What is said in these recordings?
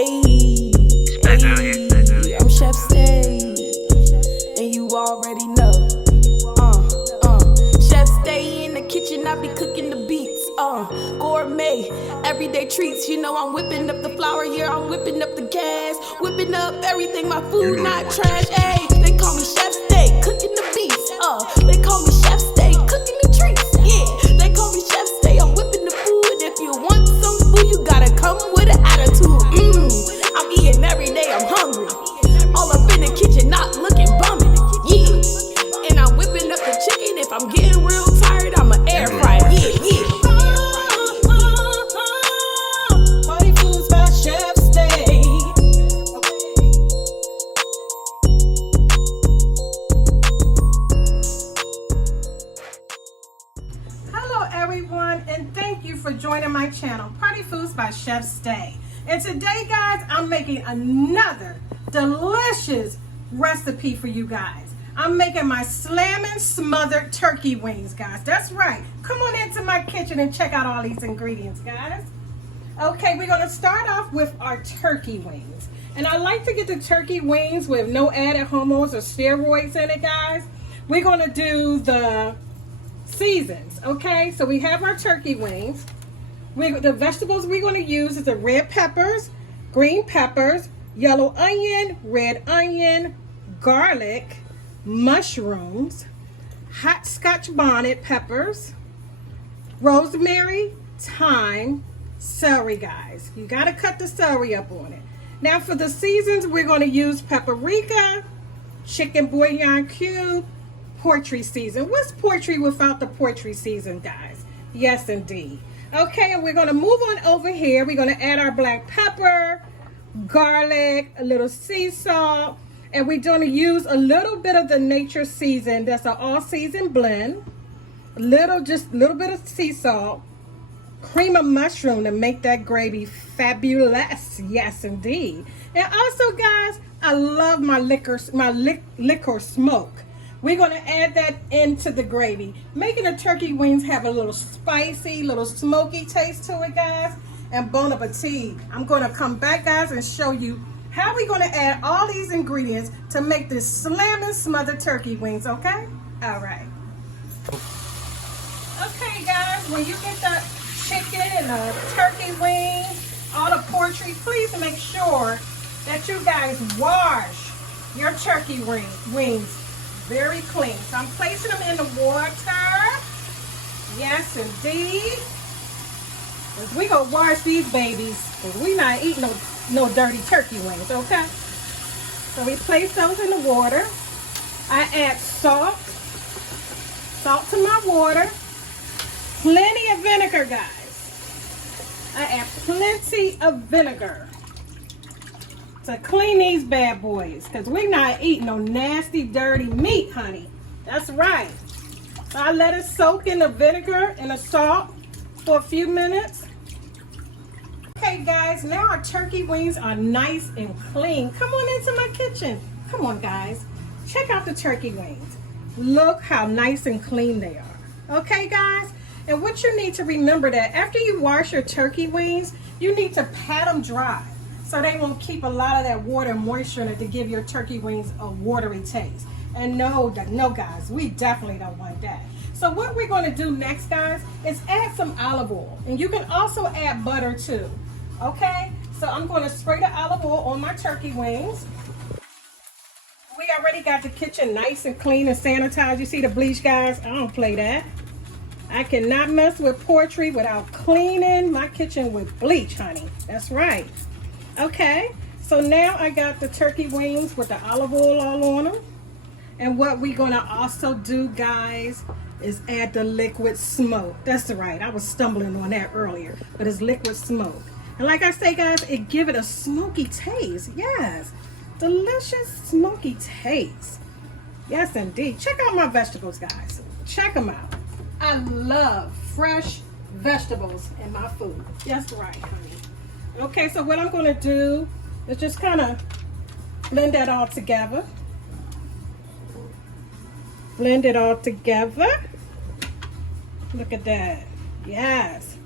Ayy, I'm Chef Stay, and you already know. Chef Stay in the kitchen, I be cooking the beats. Gourmet, everyday treats. You know I'm whipping up the flour, yeah, I'm whipping up the gas, whipping up everything. My food not trash. Ayy, they call me Chef Stay, cooking the beats. They call me Chef Stay, cooking the treats. Yeah, they call me Chef Stay, I'm whipping the food. If you want some food, you gotta come with an attitude. I'm eating every day, I'm hungry. All up in the kitchen, not looking bummy. Yeah, and I'm whipping up the chicken. If I'm getting real tired, I'ma air fry. Yeah. Party foods by Chef Stay. Hello everyone, and thank you for joining my channel, Party Foods by Chef Stay. And today, guys, I'm making another delicious recipe for you guys. I'm making my slamming smothered turkey wings, guys. That's right. Come on into my kitchen and check out all these ingredients, guys. Okay, we're going to start off with our turkey wings. And I like to get the turkey wings with no added hormones or steroids in it, guys. We're going to do the seasons, okay? So we have our turkey wings. The vegetables we're going to use is the red peppers, green peppers, yellow onion, red onion, garlic, mushrooms, hot scotch bonnet peppers, rosemary, thyme, celery, guys. You got to cut the celery up on it. Now for the seasons, we're going to use paprika, chicken bouillon cube, poultry season. What's poultry without the poultry season, guys? Yes, indeed. Okay, and we're going to move on over here. We're going to add our black pepper, garlic, a little sea salt, and we're going to use a little bit of the nature season. That's an all-season blend. Just a little bit of sea salt, cream of mushroom to make that gravy fabulous. Yes, indeed. And also, guys, I love my liquor smoke. We're going to add that into the gravy, making the turkey wings have a little spicy, little smoky taste to it, guys. And bon appetit. I'm going to come back, guys, and show you how we're going to add all these ingredients to make this slamming smothered turkey wings, okay? All right. Okay, guys, when you get the chicken and the turkey wings, all the poultry, please make sure that you guys wash your turkey wings very clean. So I'm placing them in the water. Yes, indeed. We gonna wash these babies, because we not eating no dirty turkey wings, okay? So we place those in the water. I add salt to my water. Plenty of vinegar, guys. I add plenty of vinegar to clean these bad boys, because we're not eating no nasty, dirty meat, honey. That's right. So I let it soak in the vinegar and the salt for a few minutes. Okay, guys, now our turkey wings are nice and clean. Come on into my kitchen. Come on, guys. Check out the turkey wings. Look how nice and clean they are. Okay, guys? And what you need to remember that after you wash your turkey wings, you need to pat them dry, so they won't keep a lot of that water and moisture in it to give your turkey wings a watery taste. And no guys, we definitely don't want that. So what we're going to do next, guys, is add some olive oil. And you can also add butter too. Okay? So I'm going to spray the olive oil on my turkey wings. We already got the kitchen nice and clean and sanitized. You see the bleach, guys? I don't play that. I cannot mess with poultry without cleaning my kitchen with bleach, honey. That's right. Okay, so now I got the turkey wings with the olive oil all on them. And what we're going to also do, guys, is add the liquid smoke. That's right, I was stumbling on that earlier, but it's liquid smoke. And like I say, guys, it give it a smoky taste. Yes, delicious smoky taste. Yes, indeed. Check out my vegetables, guys. Check them out. I love fresh vegetables in my food. That's right, honey. Okay, so what I'm going to do is just kind of blend that all together. Blend it all together. Look at that. Yes.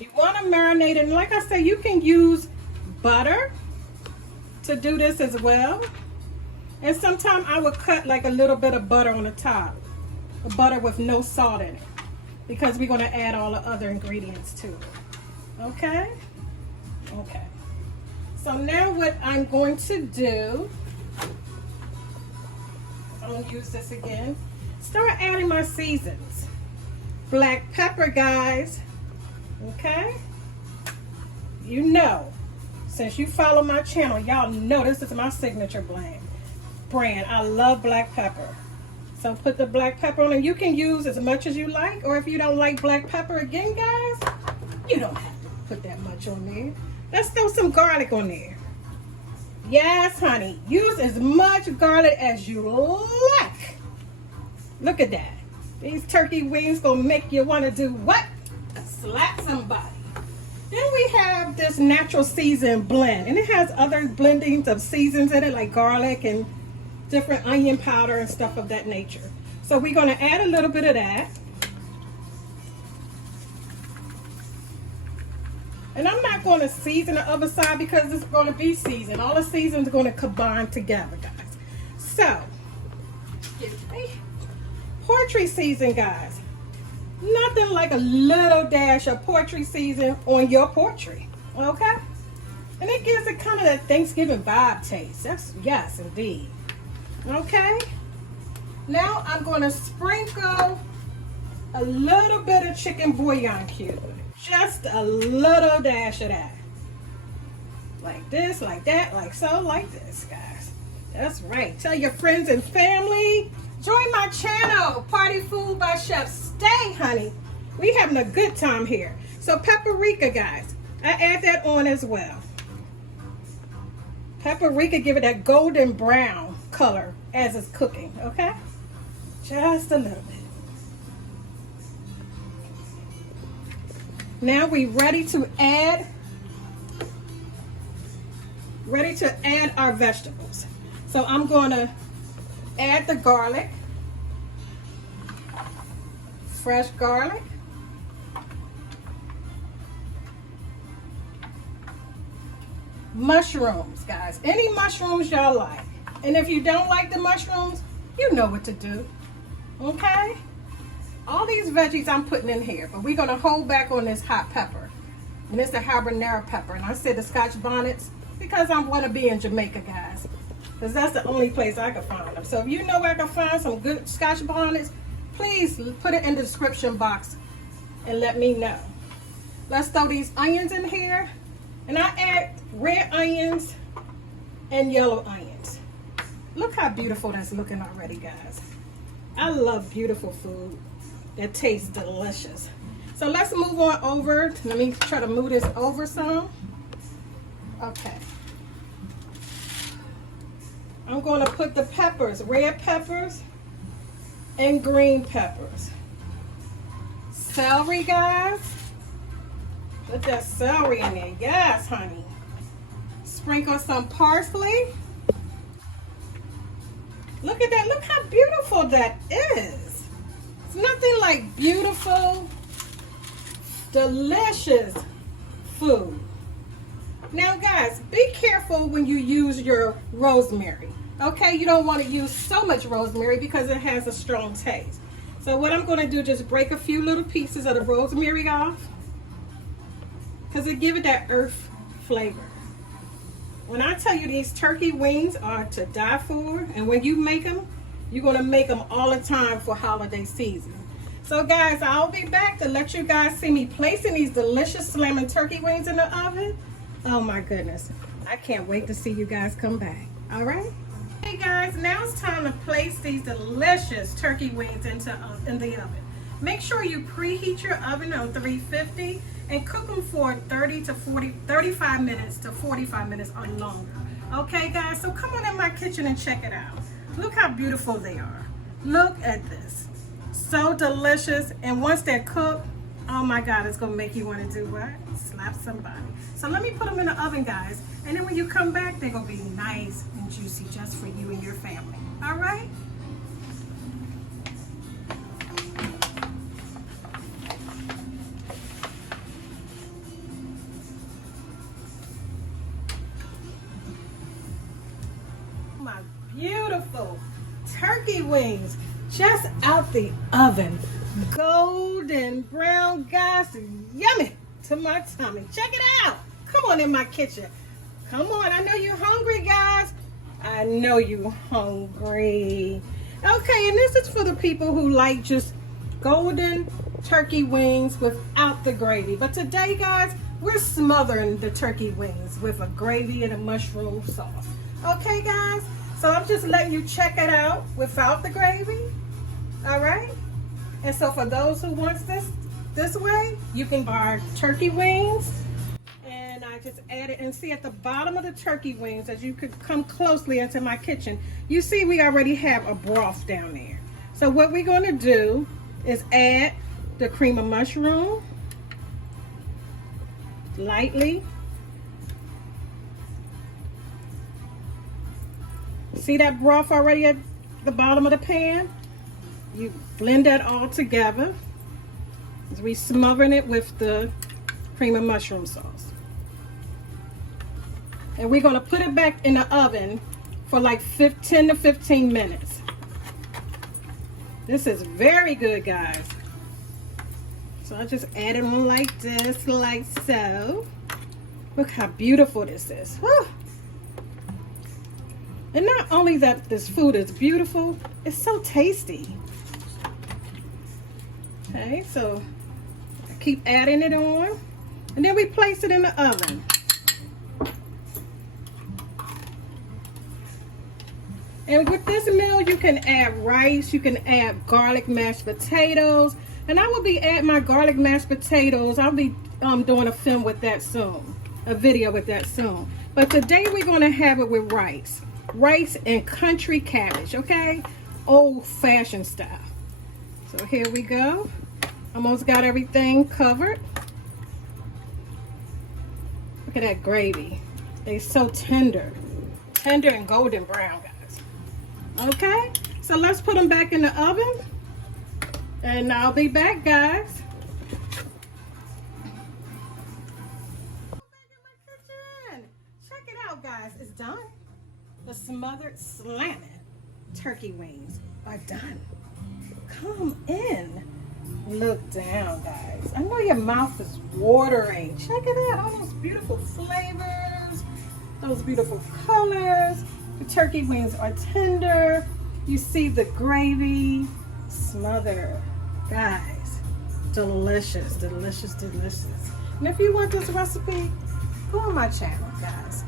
You want to marinate it. And like I said, you can use butter to do this as well. And sometimes I would cut like a little bit of butter on the top. Butter with no salt in it. Because we're going to add all the other ingredients to it. Okay? Okay. So now what I'm going to do, I'm going to use this again. Start adding my seasons. Black pepper, guys. Okay? You know, since you follow my channel, y'all know this is my signature brand. I love black pepper. So put the black pepper on, and you can use as much as you like, or if you don't like black pepper, again, guys, you don't have to put that much on there. Let's throw some garlic on there. Yes, honey, use as much garlic as you like. Look at that. These turkey wings gonna make you want to do what? Slap somebody. Then we have this natural season blend, and it has other blendings of seasons in it, like garlic and different onion powder and stuff of that nature. So we're going to add a little bit of that. And I'm not going to season the other side because it's going to be seasoned. All the seasons are going to combine together, guys. So, poultry season, guys. Nothing like a little dash of poultry season on your poultry. Okay? And it gives it kind of that Thanksgiving vibe taste. That's, yes, indeed. Okay, now I'm going to sprinkle a little bit of chicken bouillon cube. Just a little dash of that. Like this, like that, like so, like this, guys. That's right. Tell your friends and family. Join my channel, Party Food by Chef Stay, honey. We having a good time here. So paprika, guys. I add that on as well. Paprika, give it that golden brown color as it's cooking, okay? Just a little bit. Now we ready to add our vegetables. So I'm going to add the garlic, fresh garlic. Mushrooms, guys. Any mushrooms y'all like. And if you don't like the mushrooms, you know what to do. Okay? All these veggies I'm putting in here, but we're going to hold back on this hot pepper. And it's the habanero pepper. And I said the Scotch bonnets because I want to be in Jamaica, guys. Because that's the only place I can find them. So if you know where I can find some good Scotch bonnets, please put it in the description box and let me know. Let's throw these onions in here. And I add red onions and yellow onions. Look how beautiful that's looking already, guys. I love beautiful food that tastes delicious. So let's move on over. Let me try to move this over some. Okay. I'm going to put the peppers, red peppers and green peppers. Celery, guys. Put that celery in there. Yes, honey. Sprinkle some parsley. Look at that. Look how beautiful that is. It's nothing like beautiful, delicious food. Now, guys, be careful when you use your rosemary. Okay, you don't want to use so much rosemary because it has a strong taste. So what I'm going to do, just break a few little pieces of the rosemary off, because it gives it that earth flavor. When I tell you these turkey wings are to die for, and when you make them, you're going to make them all the time for holiday season. So guys, I'll be back to let you guys see me placing these delicious slamming turkey wings in the oven. Oh my goodness. I can't wait to see you guys come back. All right? Hey guys, now it's time to place these delicious turkey wings in the oven. Make sure you preheat your oven on 350 and cook them for 35 minutes to 45 minutes or longer. Okay guys, so come on in my kitchen and check it out. Look how beautiful they are. Look at this. So delicious, and once they're cooked, oh my God, it's gonna make you want to do what? Slap somebody. So let me put them in the oven, guys, and then when you come back, they're gonna be nice and juicy just for you and your family. All right? beautiful turkey wings just out the oven. Golden brown, guys, yummy to my tummy. Check it out. Come on in my kitchen. Come on, I know you're hungry, guys. I know you're hungry. Okay, and this is for the people who like just golden turkey wings without the gravy. But today, guys, we're smothering the turkey wings with a gravy and a mushroom sauce. Okay, guys? So I'm just letting you check it out without the gravy. All right? And so for those who wants this way, you can buy our turkey wings. And I just added, and see at the bottom of the turkey wings, as you could come closely into my kitchen, you see we already have a broth down there. So what we're going to do is add the cream of mushroom lightly. See that broth already at the bottom of the pan? You blend that all together as we smothering it with the cream of mushroom sauce. And we're going to put it back in the oven for like 10 to 15 minutes. This is very good, guys. So I just add it on like this, like so. Look how beautiful this is. Whew. And not only that this food is beautiful, it's so tasty. Okay, so I keep adding it on. And then we place it in the oven. And with this meal, you can add rice, you can add garlic mashed potatoes. And I will be adding my garlic mashed potatoes. I'll be doing a film with that soon, a video with that soon. But today we're going to have it with rice. Rice and country cabbage, okay? Old-fashioned style. So here we go. Almost got everything covered. Look at that gravy. They're so tender. Tender and golden brown, guys. Okay? So let's put them back in the oven. And I'll be back, guys. Back in my kitchen. Check it out, guys. It's done. The smothered slamming turkey wings are done. Come in. Look down, guys. I know your mouth is watering. Check it out. All those beautiful flavors. Those beautiful colors. The turkey wings are tender. You see the gravy. Smothered. Guys, delicious, delicious, delicious. And if you want this recipe, go on my channel, guys.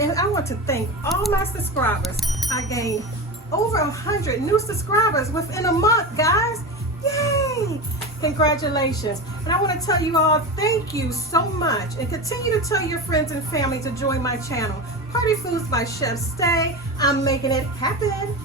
And I want to thank all my subscribers. I gained over 100 new subscribers within a month, guys. Yay! Congratulations. And I want to tell you all, thank you so much. And continue to tell your friends and family to join my channel. Party Foods by Chef Stay. I'm making it happen.